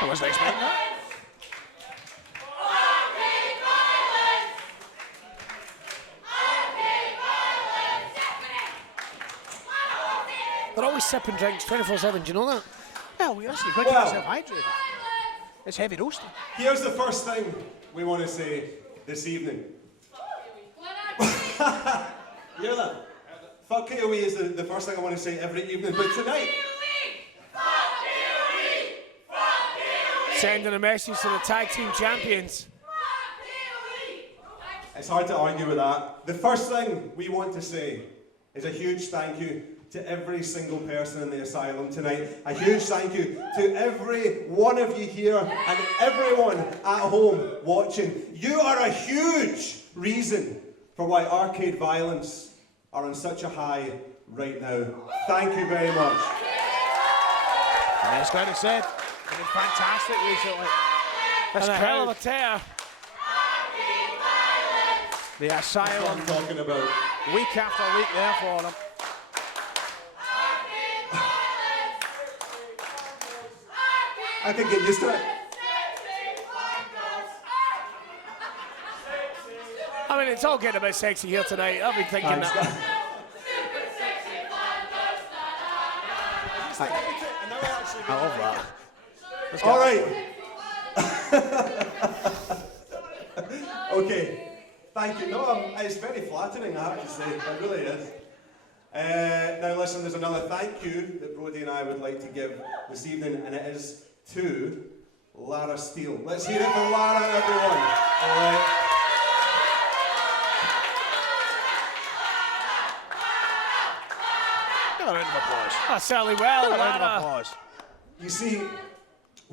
I wasn't expecting that. They're always sipping drinks 24/7, do you know that? Well, we also got to keep yourself hydrated. It's heavy roasting. Here's the first thing we want to say this evening. You hear that? Fuck KOE is the first thing I want to say every evening, but tonight... Sending a message to the tag team champions. It's hard to argue with that. The first thing we want to say is a huge thank you to every single person in the asylum tonight. A huge thank you to every one of you here and everyone at home watching. You are a huge reason for why Arcade Violence are on such a high right now. Thank you very much. And as Glenn said, it's been fantastic recently. That's a hell of a tear. The asylum. That's what I'm talking about. Week after week there for them. I can get used to it. I mean, it's all getting a bit sexy here tonight. I've been thinking that. I love that. All right. Okay. Thank you. No, it's very flattering, I have to say. It really is. Now, listen, there's another thank you that Brody and I would like to give this evening, and it is to Lara Steele. Let's hear it for Lara, everyone. All right. Give a round of applause. That's certainly well. Give a round of applause. You see,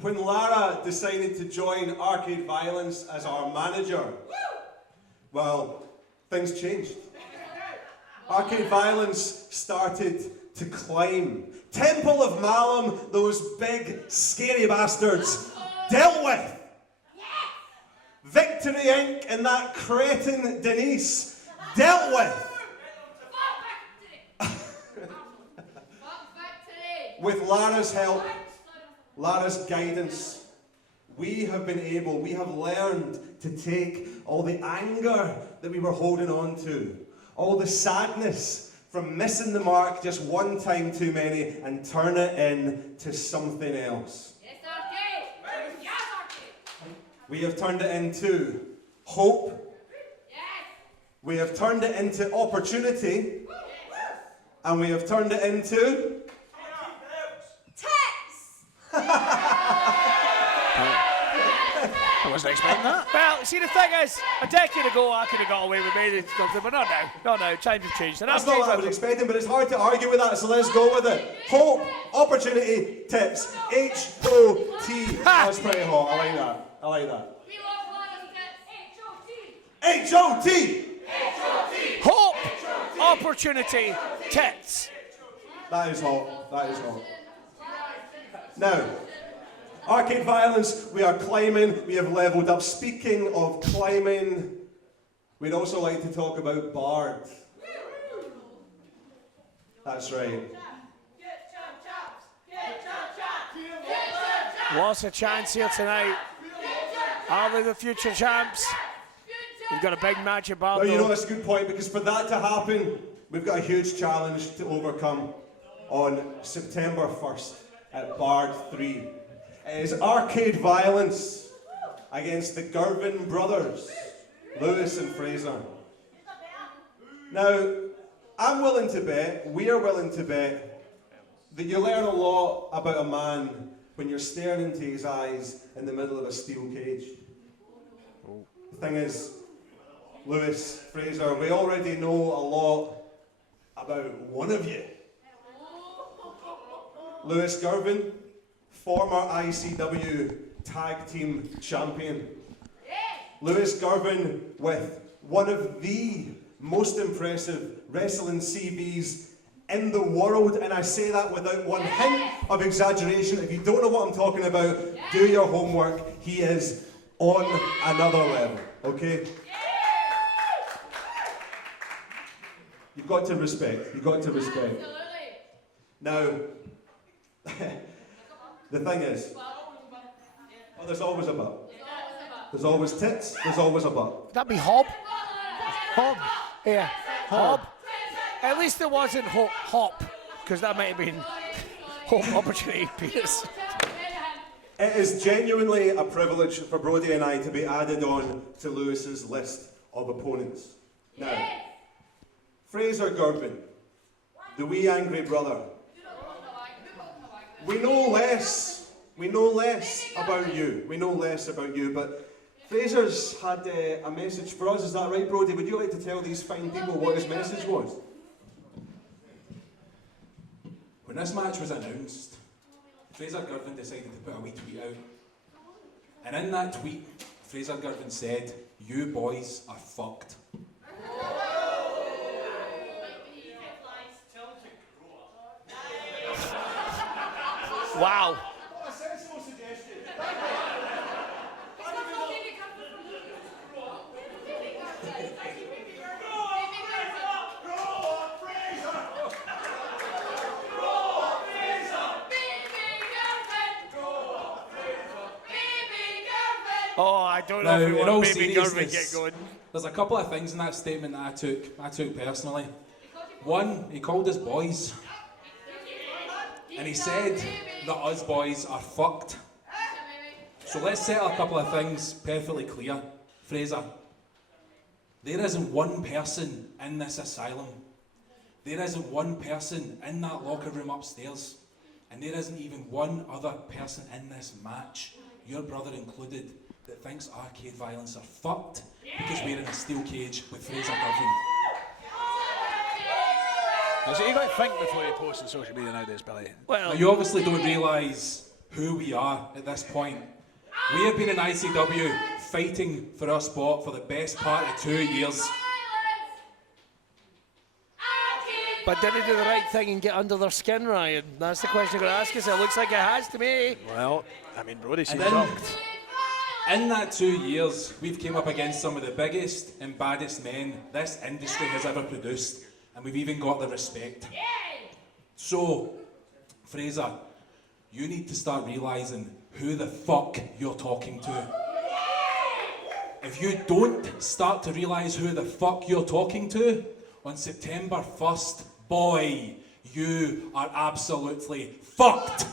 when Lara decided to join Arcade Violence as our manager, well, things changed. Arcade Violence started to climb. Temple of Malum, those big, scary bastards, dealt with. Victory Inc. and that cretin Denise, dealt with. With Lara's help, Lara's guidance, we have learned to take all the anger that we were holding on to, all the sadness from missing the mark just one time too many, and turn it into something else. Yes, Arcade! Yes, Arcade! We have turned it into hope. Yes! We have turned it into opportunity. And we have turned it into... I wasn't expecting that. Well, see, the thing is, a decade ago I could have got away with maybe something, but not now. Not now. Times have changed. And That's not what I was expecting, but it's hard to argue with that, so let's go with it. Hope, opportunity, tips. H-O-T. That's pretty hot. I like that. I like that. We love Lara's tips. H-O-T! H-O-T! H-O-T! Hope, opportunity, tits. That is hot. That is hot. Now, Arcade Violence, we are climbing, we have leveled up. Speaking of climbing, we'd also like to talk about Bard. That's right. What's a chance here tonight? Are they the future champs? We've got a big match at Bard. Well, you know, that's a good point, because for that to happen, we've got a huge challenge to overcome on September 1st at Bard 3. It is Arcade Violence against the Girvan brothers, Lewis and Fraser. Now, I'm willing to bet, we are willing to bet, that you learn a lot about a man when you're staring into his eyes in the middle of a steel cage. The thing is, Lewis, Fraser, we already know a lot about one of you. Lewis Girvan, former ICW Tag Team Champion. Lewis Girvan with one of the most impressive wrestling CVs in the world, and I say that without one hint of exaggeration. If you don't know what I'm talking about, do your homework. He is on another level, okay? You've got to respect. You've got to respect. Now, the thing is, Oh, there's always a but. There's always tits, there's always a but. That'd be Hob. Hob. Yeah. Hob. At least it wasn't Hop, because that might have been Hope Opportunity Pierce. It is genuinely a privilege for Brodie and I to be added on to Lewis's list of opponents. Now, Fraser Girvan, the wee angry brother. We know less about you. We know less about you, but Fraser's had a message for us. Is that right, Brodie? Would you like to tell these fine people what his message was? When this match was announced, Fraser Girvan decided to put a wee tweet out. And in that tweet, Fraser Girvan said, "You boys are fucked." Wow. A sensible suggestion. Oh, I don't know Now, if we in all want Baby Girvan seriousness, get going. there's a couple of things in that statement that I took personally. One, he called us boys. And he said that us boys are fucked. So let's settle a couple of things perfectly clear. Fraser, there isn't one person in this asylum. There isn't one person in that locker room upstairs. And there isn't even one other person in this match, your brother included, that thinks arcade violence are fucked because we're in a steel cage with Fraser Girvan. So you got to think before you post on social media nowadays, Billy. Well, Now, you obviously don't realise who we are at this point. We have been in ICW fighting for our spot for the best part of 2 years. but did he do the right thing and get under their skin, Ryan? That's the question you're going to ask us. It looks like it has to me. Well, I mean, Brodie seems And shocked. in that 2 years, we've came up against some of the biggest and baddest men this industry has ever produced, and we've even got the respect. So, Fraser, you need to start realising who the fuck you're talking to. If you don't start to realise who the fuck you're talking to, on September 1st, boy, you are absolutely fucked.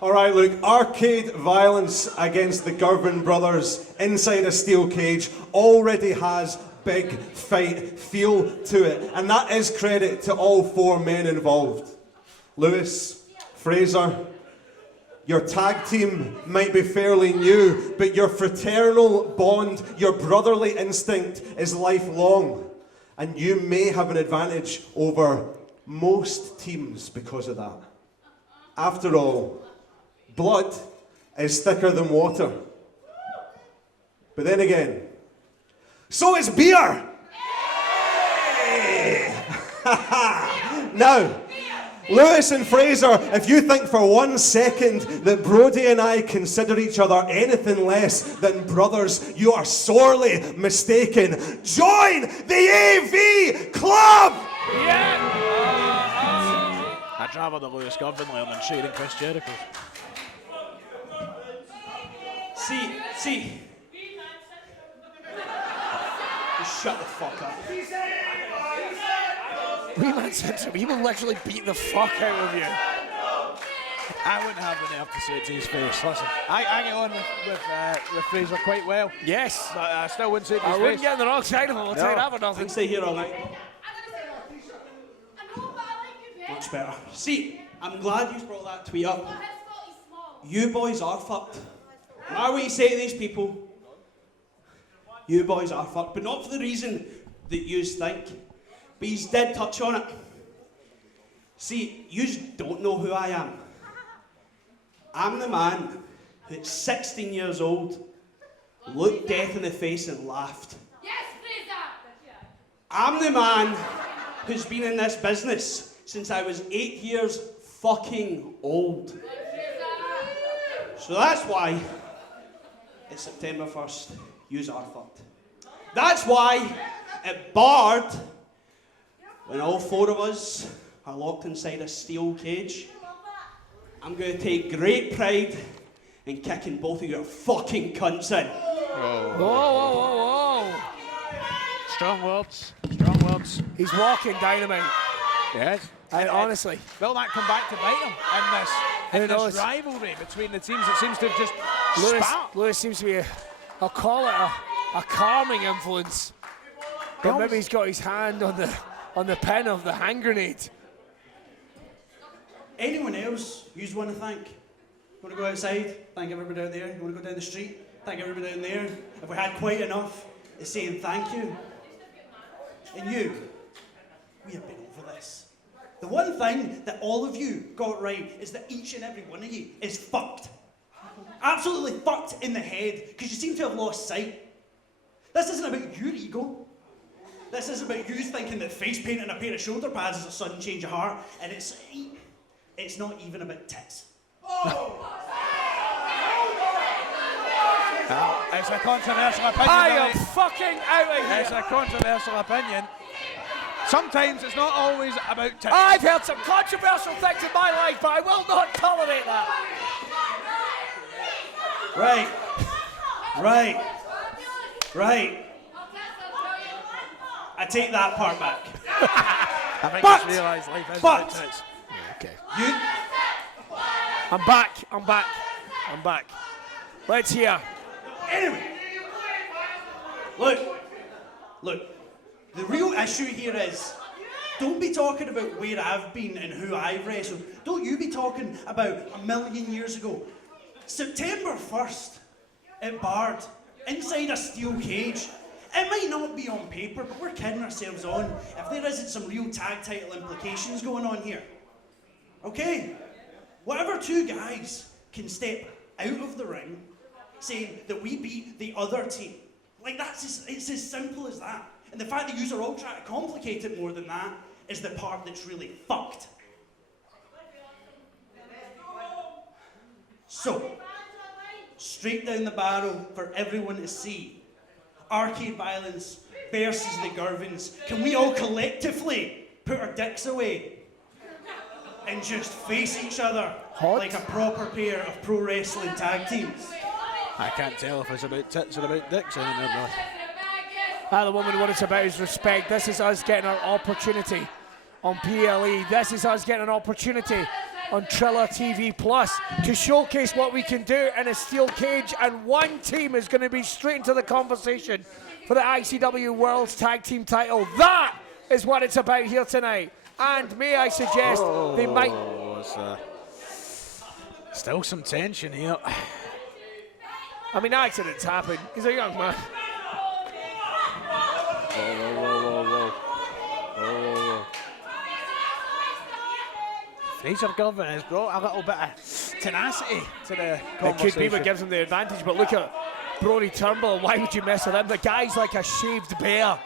All right, look, arcade violence against the Girvan brothers inside a steel cage already has big fight feel to it, and that is credit to all four men involved. Lewis, Fraser, your tag team might be fairly new, but your fraternal bond, your brotherly instinct is lifelong, and you may have an advantage over most teams because of that. After all, blood is thicker than water. But then again, so is beer! Now, Lewis and Fraser, if you think for 1 second that Brodie and I consider each other anything less than brothers, you are sorely mistaken. Join the AV Club! I'd rather the Lewis Girvan learn than shading Chris Jericho. See. Just shut the fuck up. Wee Man Syndrome, he will literally beat the fuck out of you. I wouldn't have the nerve to say it to his face. Listen, I get on with Fraser quite well, Yes. but I still wouldn't say it to I his wouldn't face. get on the wrong side of him, I'll tell you that for I nothing. can stay here all night. Much better. See, I'm glad you brought that tweet up. You boys are fucked. No matter what you say to these people, you boys are fucked. But not for the reason that you think. But you did touch on it. See, you don't know who I am. I'm the man that's 16 years old, looked death in the face and laughed. Yes, Fraser! I'm the man who's been in this business since I was 8 years fucking old. So that's why it's September 1st, yous are fucked. That's why at Bard, when all four of us are locked inside a steel cage, I'm going to take great pride in kicking both of your fucking cunts in. Whoa, whoa, whoa, whoa. Strong words. Strong words. He's walking dynamite. Yes. And honestly. Will that come back to bite him in this knows? rivalry between the teams? It seems to have just spat. Lewis seems to be I'll call it a calming influence. But maybe he's got his hand on the pen of the hand grenade. Anyone else you want to thank? Want to go outside? Thank everybody out there. You want to go down the street? Thank everybody down there. If we had quite enough is saying thank you. And you, we have been over this. The one thing that all of you got right is that each and every one of you is fucked. Absolutely fucked in the head, because you seem to have lost sight. This isn't about your ego. This isn't about you thinking that face paint and a pair of shoulder pads is a sudden change of heart, and it's not even about tits. It's a controversial opinion. I am fucking out of It's here. a controversial opinion. Sometimes it's not always about tits. I've heard some controversial things in my life, but I will not tolerate that. Right. I take that part back. I think But- he's realised life is but- about tits. Okay. You, I'm back. Let's hear. anyway. Look. The real issue here is, don't be talking about where I've been and who I've wrestled. Don't you be talking about a million years ago. September 1st, at Bard, inside a steel cage. It might not be on paper, but we're kidding ourselves on if there isn't some real tag title implications going on here. Okay? Whatever two guys can step out of the ring saying that we beat the other team, like it's as simple as that. And the fact that you are all trying to complicate it more than that is the part that's really fucked. So, straight down the barrel for everyone to see. Arcade Violence versus the Girvans. Can we all collectively put our dicks away and just face each other like a proper pair of pro wrestling tag teams? I can't tell if it's about tits or about dicks anymore. At the moment, what it's about is respect. This is us getting our opportunity on PLE. This is us getting an opportunity on TrillerTV Plus to showcase what we can do in a steel cage, and one team is going to be straight into the conversation for the ICW World's Tag Team title. That is what it's about here tonight. And may I suggest they might... Still some tension here. I mean, accidents happen. He's a young man. Fraser Girvan has brought a little bit of tenacity to the It conversation. could be what gives him the advantage, but look at Brody Turnbull. Why would you mess with him? The guy's like a shaved bear.